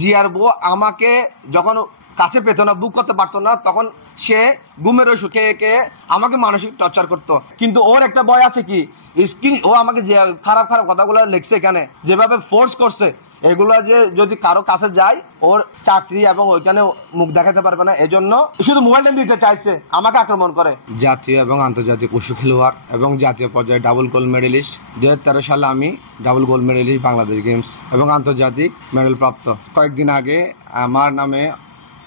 জিয়ার বউ আমাকে যখন কাছে পেত না, বুক করতে পারতো না, তখন সে ঘুমের ওষুধ খেয়ে খেয়ে আমাকে মানসিক টর্চার করতো। কিন্তু ওর একটা ভয় আছে কি, স্কিন ও আমাকে যে খারাপ খারাপ কথাগুলো লিখছে এখানে, যেভাবে ফোর্স করছে, এগুলা যে যদি কারো কাছে যায় ওর চাকরি এবং ওইখানে মুখ দেখাতে পারবে না, এজন্য শুধু মোবাইলটা দিতে চাইছে, আমাকে আক্রমণ করে। জাতীয় এবং আন্তর্জাতিক উশু খেলোয়াড় এবং জাতীয় পর্যায়ে ডাবল গোল্ড মেডেলিস্ট। 2013 সালে আমি double gold medalist Bangladesh games এবং আন্তর্জাতিক মেডেল প্রাপ্ত। কয়েকদিন আগে আমার নামে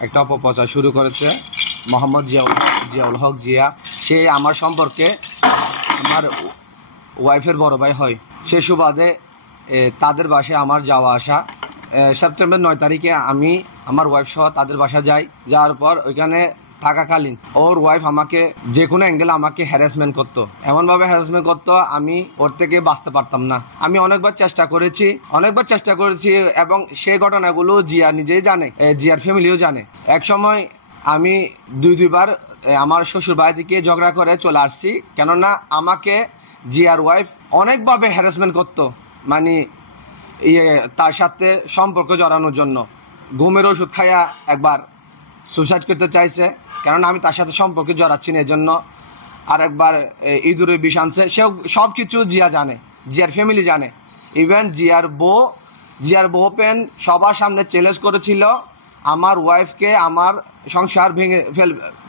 একটা অপপ্রচার শুরু করেছে মোহাম্মদ জিয়াউল হক জিয়া। সে আমার সম্পর্কে আমার ওয়াইফের বড় ভাই হয়। সে সুবাদে তাদের বাসায় আমার যাওয়া আসা। সেপ্টেম্বর 9 তারিখে আমি আমার ওয়াইফ সহ তাদের বাসা যাই। যাওয়ার পর ওইখানে থাকাকালীন ওর ওয়াইফ আমাকে যে কোনো অ্যাঙ্গেলে আমাকে হ্যারাসমেন্ট করতো, এমনভাবে হ্যারাসমেন্ট করতো আমি ওর থেকে বাঁচতে পারতাম না। আমি অনেকবার চেষ্টা করেছি এবং সেই ঘটনাগুলো জিয়া নিজেই জানে, জিয়ার ফ্যামিলিও জানে। এক সময় আমি দুইবার আমার শ্বশুর বাড়ি থেকে ঝগড়া করে চলে আসছি, কেননা আমাকে জিয়ার ওয়াইফ অনেকভাবে হ্যারাসমেন্ট করতো, মানে তার সাথে সম্পর্ক জড়ানোর জন্য। ঘুমের ওষুধ খাইয়া একবার সুসাইড করতে চাইছে, কেননা আমি তার সাথে সম্পর্কে জড়াচ্ছি না এজন্য। আর একবার ইঁদুরের বিষ আনছে। সেও সব কিছু জিয়া জানে, জিয়ার ফ্যামিলি জানে। ইভেন জিয়ার বউ পেন সবার সামনে চ্যালেঞ্জ করেছিল আমার ওয়াইফকে আমার সংসার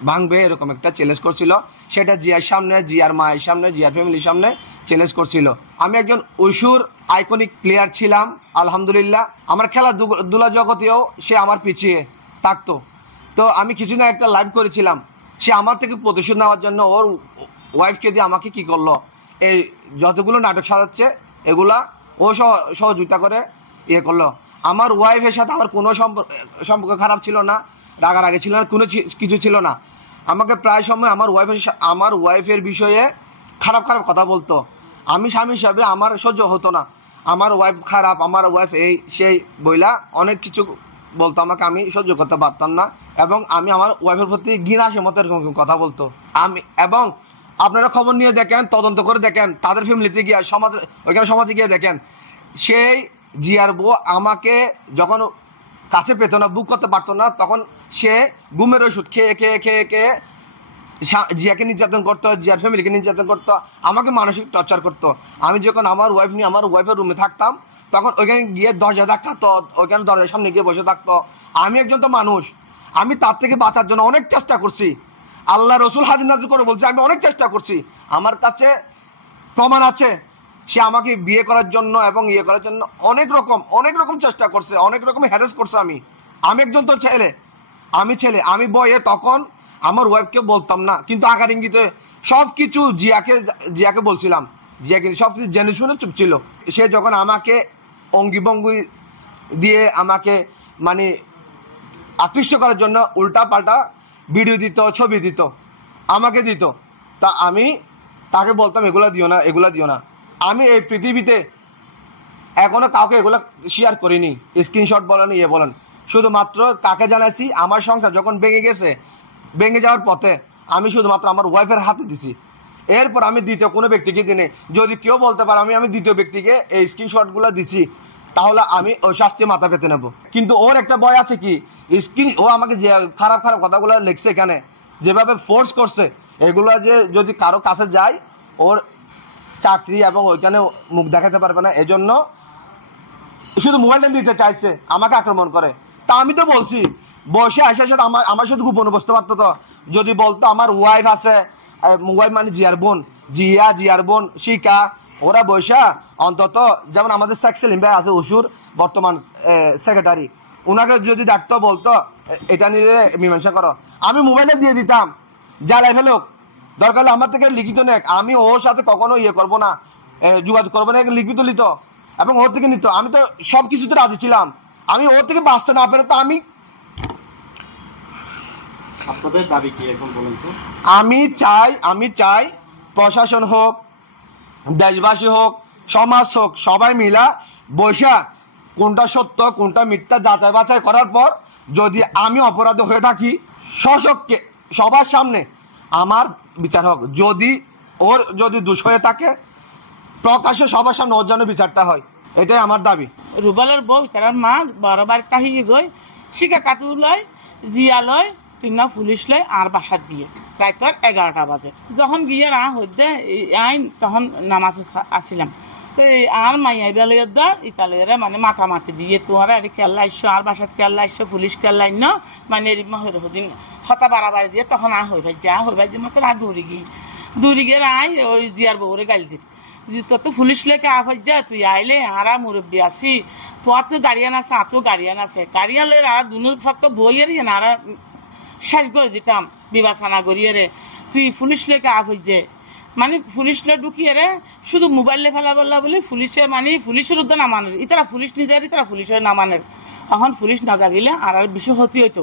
ভাঙবে, এরকম একটা চ্যালেঞ্জ করছিল। সেটা জিয়ার সামনে, জিয়ার মায়ের সামনে, জিয়ার ফ্যামিলির সামনে চ্যালেঞ্জ করছিল। আমি একজন উশুর আইকনিক প্লেয়ার ছিলাম আলহামদুলিল্লাহ। আমার খেলাধুলা জগতেও সে আমার পিছিয়ে থাকতো। তো আমি কিছুদিন একটা লাইভ করেছিলাম, সে আমার থেকে প্রতিশোধ নেওয়ার জন্য ওর ওয়াইফকে দিয়ে আমাকে কি করলো, এই যতগুলো নাটক সাজাচ্ছে এগুলা ও সহযোগিতা করে করলো। আমার ওয়াইফের সাথে আমার কোনো সম্পর্ক খারাপ ছিল না, রাগারাগি ছিল না, কোনো কিছু ছিল না। আমাকে প্রায় সময় আমার ওয়াইফের বিষয়ে খারাপ কথা বলতো। আমি স্বামী হিসাবে আমার সহ্য হতো না। আমার ওয়াইফ খারাপ, আমার ওয়াইফ এই সেই বইলা অনেক কিছু বলতো আমাকে, আমি সহ্য করতে পারতাম না। এবং আমি আমার ওয়াইফের প্রতি ঘৃণা আসে মতো এরকম কথা বলতো। এবং আপনারা খবর নিয়ে দেখেন, তদন্ত করে দেখেন, তাদের ফ্যামিলিতে গিয়ে সমাজে গিয়ে দেখেন, সেই জিয়ার বউ আমাকে যখন কাছে পেত না, বুক করতে পারতো না, তখন সে ঘুমের ওষুধ খেয়ে খেয়ে খেয়ে খেয়ে জিয়াকে নির্যাতন করতো, জিয়ার ফ্যামিলিকে নির্যাতন করতো, আমাকে মানসিক টর্চার করতো। আমি যখন আমার ওয়াইফ নিয়ে আমার ওয়াইফের রুমে থাকতাম, তখন ওইখানে গিয়ে দরজা ধাক্কাতো, ওইখানে দরজার সামনে গিয়ে বসে থাকতো। আমি একজন তো মানুষ, আমি তার থেকে বাঁচার জন্য অনেক চেষ্টা করছি। আল্লাহ রসুল হাজির নাজির করে বলছে আমি অনেক চেষ্টা করছি। আমার কাছে প্রমাণ আছে, সে আমাকে বিয়ে করার জন্য এবং করার জন্য অনেক রকম চেষ্টা করছে, অনেক রকম হ্যারাস করছে। আমি একজন তো ছেলে, আমি বয়ে তখন আমার ওয়াইফকে বলতাম না, কিন্তু আকার ইঙ্গিতে সব কিছু জিয়াকে বলছিলাম। জিয়া কিন্তু সব কিছু জেনে শুনে চুপ ছিল। সে যখন আমাকে অঙ্গি ভঙ্গি দিয়ে আমাকে মানে আকৃষ্ট করার জন্য উল্টা পাল্টা ভিডিও দিত, ছবি দিত, আমাকে দিত, তা আমি তাকে বলতাম এগুলা দিও না। আমি এই পৃথিবীতে এখনো কাউকে এগুলো শেয়ার করিনি, স্ক্রিনশট বলেন বলেন। শুধুমাত্র কাকে জানাইছি, আমার সংসার যখন ভেঙে যাওয়ার পথে আমি শুধুমাত্র আমার ওয়াইফের হাতে দিছি। এরপর আমি দ্বিতীয় কোনো ব্যক্তিকে দিনে, যদি কেউ বলতে পারে আমি দ্বিতীয় ব্যক্তিকে এই স্ক্রিনশটগুলো দিছি, তাহলে আমি ওই শাস্তি মাথা পেতে নেব। কিন্তু ওর একটা ভয় আছে কি, ও আমাকে যে খারাপ কথাগুলো লিখছে এখানে, যেভাবে ফোর্স করছে, এগুলো যে যদি কারো কাছে যায় ওর চাকরি এবং ওইখানে মুখ দেখাতে পারবে না, এজন্য শুধু মোবাইলটা দিতে চাইছে, আমাকে আক্রমণ করে। তা আমি তো বলছি, বসে আসার সাথে আমার সাথে গোপনে বসতে পারতো। তো যদি বলতো আমার ওয়াইফ আছে, ওয়াইফ মানে জিয়ার বোন শিকা, ওরা বসা অন্তত, যেমন আমাদের শেখ সেলিম ভাই আছে উসুর বর্তমান সেক্রেটারি, ওনাকে যদি ডাকতো বলতো এটা নিয়ে মীমাংসা করো, আমি মোবাইলে দিয়ে দিতাম, জ্বালাই ফেলুক, দরকার হলে আমার থেকে লিখিত নেক, আমি ওর সাথে কখনো করবো না, যোগাযোগ করবো না, লিখিত লিত এবং ওর থেকে নিত। আমি তো সব কিছুতে রাজি ছিলাম, আমি ওর থেকে বাঁচতে না পেরে তো আপনাদের দাবি কি এখন বলুন তো? আমি চাই প্রশাসন হোক, দেশবাসী হোক, সমাজ হোক, সবাই মিলা বৈশা কোনটা সত্য কোনটা মিথ্যা যাচাই বাছাই করার পর যদি আমি অপরাধ হয়ে থাকি, সশককে সবার সামনে আমার বিচার হোক। যদি দোষ হয়ে থাকে প্রকাশ্যে সবার সামনে ওর জন্য বিচারটা হয়। এটাই আমার দাবি। রুবেলের বউ তার মা বরাবর কাহি গই শিকা কাটু লয় জিয়া লয় তিন পুলিশ লয় আর বাসাত দিয়ে রাত 11টা বাজে যখন গিয়ে হইতে আইন তখন নামাজ আসিলাম তো আর মাইয়া বেলায় দা ইতালিয়ারে মানে মাথামাতি দিয়ে তোরা আর কেল্লা আইসো আর বাসাত কেল্লা আইসো পুলিশ কেল্লা ন মানে হদিন হতা বাড়াবাড়ি দিয়ে তখন হই ভাই যে মতো আর দৌড়ি গিয়ে আই ওই জিয়ার বউরে গালি দিবি তোর তো পুলিশ লেকে যা তুই আইলে আরা মুরব্বী আছি তোর তো গাড়িয়ান আছে আর তো গাড়িয়ান আছে গাড়িয়ালে আর দুনুর ফক্ত বইয়ের না আর শেষ করে দিতাম বিবেচনা করিয়ে রে তুই পুলিশ লেকে যে মানে পুলিশ লে ঢুকিয়ে রে শুধু মোবাইলে ফেলা বললা বলে পুলিশে মানে পুলিশের উদ্যান নামানের ইতারা পুলিশ নিজের ইতারা পুলিশের নামানের এখন পুলিশ না জাগিলে আর বেশি ক্ষতি হইতো।